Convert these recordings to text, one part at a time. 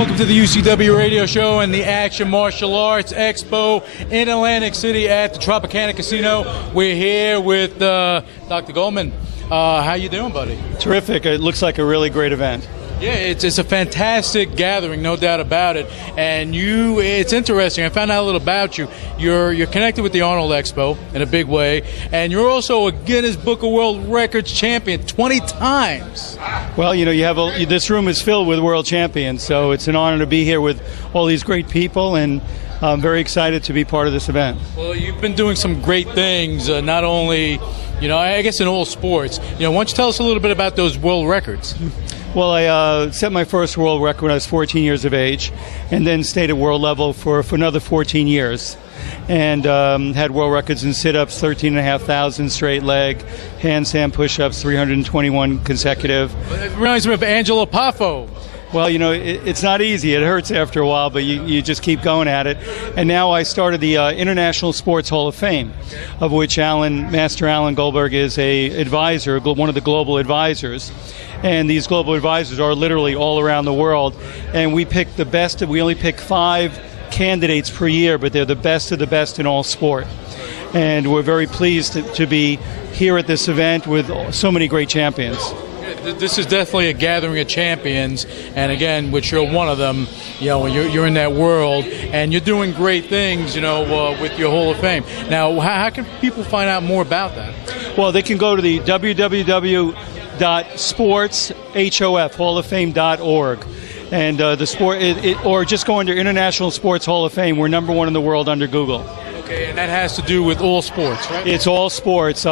Welcome to the UCW Radio Show and the Action Martial Arts Expo in Atlantic City at the Tropicana Casino. We're here with Dr. Goldman. How you doing, buddy? Terrific. It looks like a really great event. Yeah, it's a fantastic gathering, no doubt about it. And it's interesting. I found out a little about you. You're connected with the Arnold Expo in a big way, and you're also a Guinness Book of World Records champion 20 times. Well, this room is filled with world champions, so it's an honor to be here with all these great people, and I'm very excited to be part of this event. Well, you've been doing some great things, not only, I guess in all sports. Why don't you tell us a little bit about those world records? Well, I set my first world record when I was 14 years of age, and then stayed at world level for another 14 years. And had world records in sit-ups, 13,500 straight leg, handstand push-ups, 321 consecutive. It reminds me of Angela Poffo. Well, it's not easy. It hurts after a while, but you just keep going at it. And now I started the International Sports Hall of Fame, of which Master Alan Goldberg is a advisor, one of the global advisors. And these global advisors are literally all around the world. And we pick the best. We only pick 5 candidates per year, but they're the best of the best in all sport. And we're very pleased to be here at this event with so many great champions. This is definitely a gathering of champions, and again, which you're one of them. You're in that world, and you're doing great things, with your Hall of Fame. Now, how can people find out more about that? Well, they can go to the www.sportshoffhalloffame.org, and the sport, or just go under International Sports Hall of Fame. We're #1 in the world under Google. Okay, and that has to do with all sports, right? It's all sports.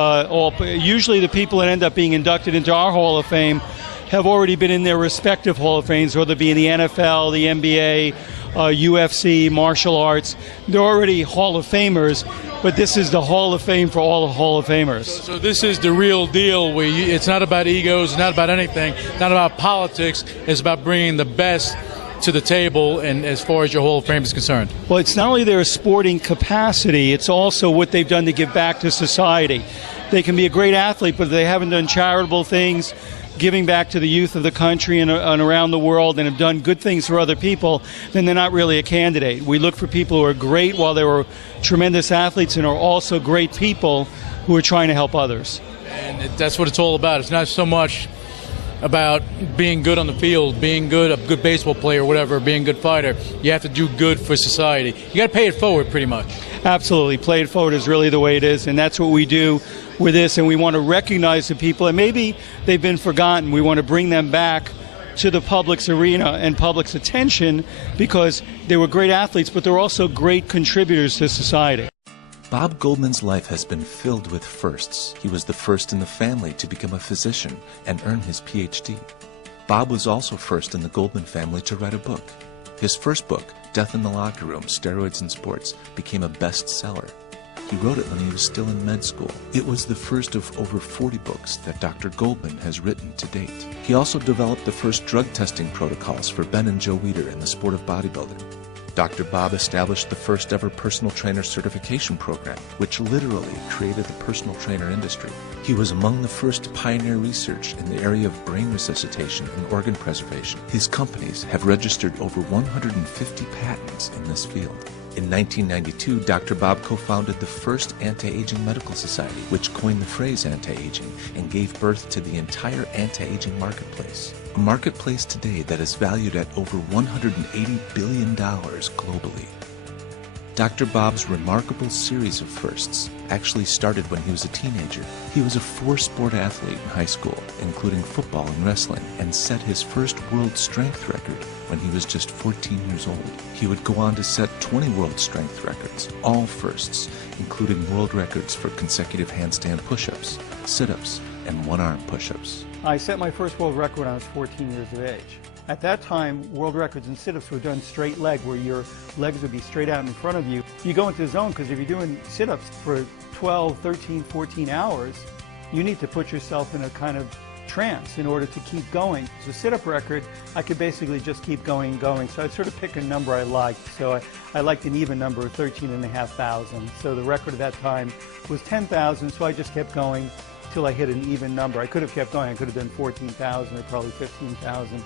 Usually the people that end up being inducted into our Hall of Fame have already been in their respective Hall of Fames, whether it be in the NFL, the NBA, UFC, martial arts. They're already Hall of Famers, but this is the Hall of Fame for all Hall of Famers. So this is the real deal, where it's not about egos, it's not about anything, not about politics. It's about bringing the best to the table, and as far as your Hall of Fame is concerned. Well, it's not only their sporting capacity, it's also what they've done to give back to society. They can be a great athlete, but if they haven't done charitable things, giving back to the youth of the country and around the world, and have done good things for other people, then they're not really a candidate. We look for people who are great while they were tremendous athletes and are also great people who are trying to help others. And that's what it's all about. It's not so much about being good on the field, being a good baseball player, whatever, being a good fighter. You have to do good for society. You got to pay it forward, pretty much. Absolutely. Play it forward is really the way it is, and that's what we do with this. And we want to recognize the people, and maybe they've been forgotten. We want to bring them back to the public's arena and public's attention, because they were great athletes, but they're also great contributors to society. Bob Goldman's life has been filled with firsts. He was the first in the family to become a physician and earn his PhD. Bob was also first in the Goldman family to write a book. His first book, Death in the Locker Room, Steroids in Sports, became a bestseller. He wrote it when he was still in med school. It was the first of over 40 books that Dr. Goldman has written to date. He also developed the first drug testing protocols for Ben and Joe Weider in the sport of bodybuilding. Dr. Bob established the first ever personal trainer certification program, which literally created the personal trainer industry. He was among the first to pioneer research in the area of brain resuscitation and organ preservation. His companies have registered over 150 patents in this field. In 1992, Dr. Bob co-founded the first anti-aging medical society, which coined the phrase anti-aging and gave birth to the entire anti-aging marketplace. A marketplace today that is valued at over $180 billion globally. Dr. Bob's remarkable series of firsts actually started when he was a teenager. He was a 4-sport athlete in high school, including football and wrestling, and set his first world strength record when he was just 14 years old. He would go on to set 20 world strength records, all firsts, including world records for consecutive handstand push-ups, sit-ups, and one-arm push-ups. I set my first world record when I was 14 years of age. At that time, world records in sit-ups were done straight leg, where your legs would be straight out in front of you. You go into the zone, because if you're doing sit-ups for 12, 13, 14 hours, you need to put yourself in a kind of trance in order to keep going. The sit-up record, I could basically just keep going and going. So I'd sort of pick a number I liked. So I liked an even number of 13,500. So the record at that time was 10,000, so I just kept going till I hit an even number. I could have kept going. I could have done 14,000 or probably 15,000.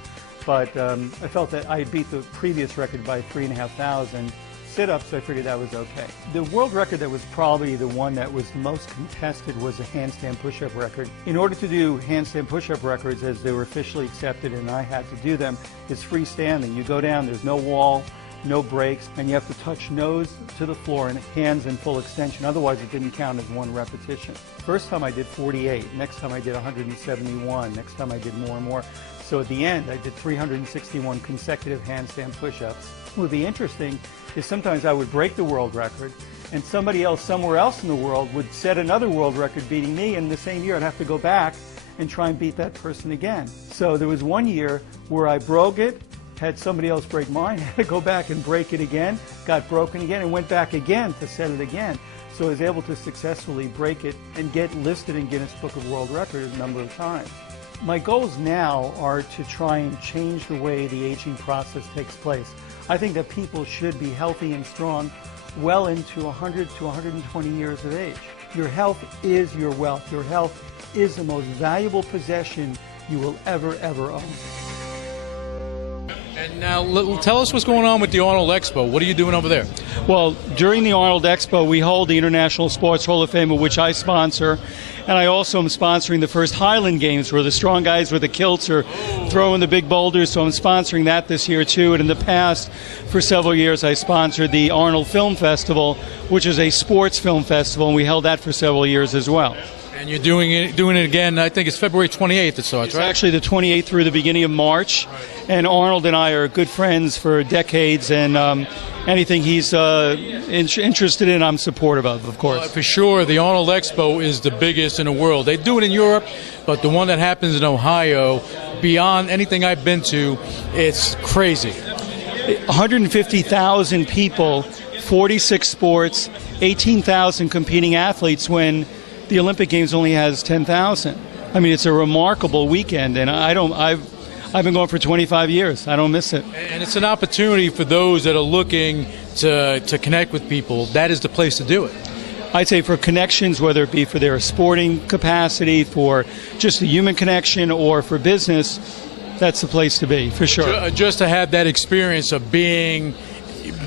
but I felt that I beat the previous record by 3,500 sit-ups, so I figured that was okay. The world record that was probably the one that was the most contested was a handstand push-up record. In order to do handstand push-up records as they were officially accepted and I had to do them, it's freestanding. You go down, there's no wall, no brakes, and you have to touch nose to the floor and hands in full extension. Otherwise, it didn't count as one repetition. First time I did 48. Next time I did 171. Next time I did more and more. So at the end, I did 361 consecutive handstand push-ups. What would be interesting is sometimes I would break the world record, and somebody else somewhere else in the world would set another world record beating me, and the same year I'd have to go back and try and beat that person again. So there was one year where I broke it, had somebody else break mine, had to go back and break it again, got broken again, and went back again to set it again. So I was able to successfully break it and get listed in Guinness Book of World Records a number of times. My goals now are to try and change the way the aging process takes place. I think that people should be healthy and strong well into 100 to 120 years of age. Your health is your wealth. Your health is the most valuable possession you will ever own. And now tell us what's going on with the Arnold Expo. What are you doing over there? Well, during the Arnold Expo, we hold the International Sports Hall of Fame, which I sponsor. And I also am sponsoring the first Highland Games, where the strong guys with the kilts are throwing the big boulders. So I'm sponsoring that this year, too. And in the past, for several years, I sponsored the Arnold Film Festival, which is a sports film festival, and we held that for several years as well. And you're doing it again, I think it's February 28th it starts, right? It's actually the 28th through the beginning of March. And Arnold and I are good friends for decades, and anything he's interested in, I'm supportive of course. Well, for sure, the Arnold Expo is the biggest in the world. They do it in Europe, but the one that happens in Ohio, beyond anything I've been to, it's crazy. 150,000 people, 46 sports, 18,000 competing athletes, when the Olympic Games only has 10,000. I mean, it's a remarkable weekend, and I've been going for 25 years. I don't miss it. And it's an opportunity for those that are looking to connect with people. That is the place to do it. I'd say for connections, whether it be for their sporting capacity, for just the human connection, or for business, that's the place to be, for sure. Just to have that experience of being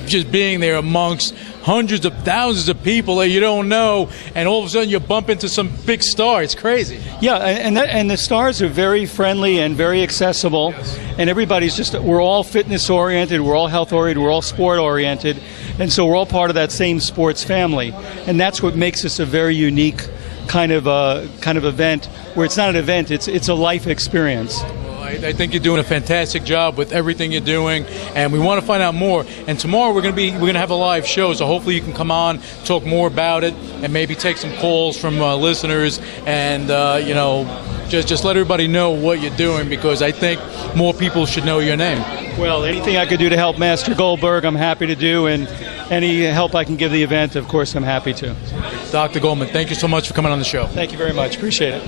there amongst hundreds of thousands of people that you don't know, and all of a sudden you bump into some big star. It's crazy. Yeah, and the stars are very friendly and very accessible, yes. And everybody's we're all fitness oriented, we're all health oriented, we're all sport oriented, and so we're all part of that same sports family, and that's what makes us a very unique kind of event, where it's not an event, it's a life experience. I think you're doing a fantastic job with everything you're doing, and we want to find out more. And tomorrow we're going to have a live show, so hopefully you can come on, talk more about it, and maybe take some calls from listeners, and just let everybody know what you're doing, because I think more people should know your name. Well, anything I could do to help Master Goldberg, I'm happy to do, and any help I can give the event, of course, I'm happy to. Dr. Goldman, thank you so much for coming on the show. Thank you very much. Appreciate it.